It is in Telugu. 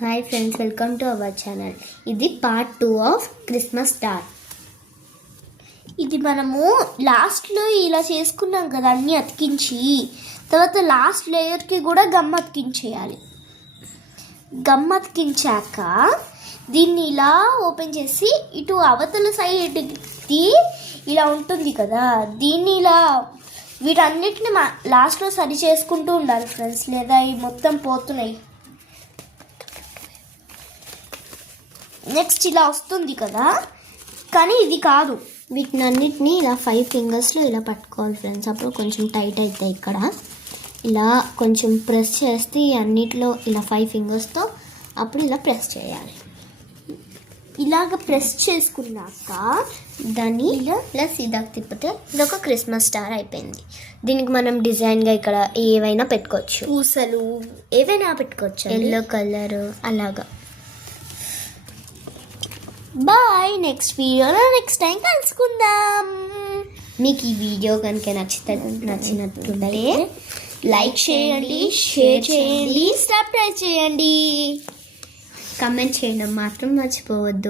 Hi friends, welcome to our channel. ఇది పార్ట్ 2 ఆఫ్ క్రిస్మస్ స్టార్. ఇది మనము లాస్ట్లో ఇలా చేసుకున్నాం కదా, అన్నీ అతికించి తర్వాత లాస్ట్ లేయర్కి కూడా గమ్ అతికించేయాలి. గమ్ అతికించాక దీన్ని ఇలా ఓపెన్ చేసి ఇటు అవతల సైడ్కి ఇలా ఉంటుంది కదా, దీన్ని ఇలా వీటన్నిటిని లాస్ట్లో సరి చేసుకుంటూ ఉండాలి ఫ్రెండ్స్, లేదా ఇవి మొత్తం పోతున్నాయి. నెక్స్ట్ ఇలా వస్తుంది కదా, కానీ ఇది కాదు. వీటిని అన్నిటిని ఇలా 5 ఫింగర్స్లో ఇలా పట్టుకోవాలి ఫ్రెండ్స్. అప్పుడు కొంచెం టైట్ అవుతాయి. ఇక్కడ ఇలా కొంచెం ప్రెస్ చేస్తే అన్నిటిలో ఇలా 5 ఫింగర్స్తో అప్పుడు ఇలా ప్రెస్ చేయాలి. ఇలాగ ప్రెస్ చేసుకున్నాక దాన్ని ఇలా సీదాకి తిప్పితే ఇది ఒక క్రిస్మస్ స్టార్ అయిపోయింది. దీనికి మనం డిజైన్గా ఇక్కడ ఏవైనా పెట్టుకోవచ్చు, పూసలు ఏవైనా పెట్టుకోవచ్చు, ఎల్లో కలర్ అలాగా. బాయ్, నెక్స్ట్ వీడియోలో నెక్స్ట్ టైం కలుసుకుందాం. మీకు ఈ వీడియో కనుక నచ్చినట్టుంటే లైక్ చేయండి, షేర్ చేయండి, సబ్స్క్రైబ్ చేయండి, కమెంట్ చేయడం మాత్రం మర్చిపోవద్దు.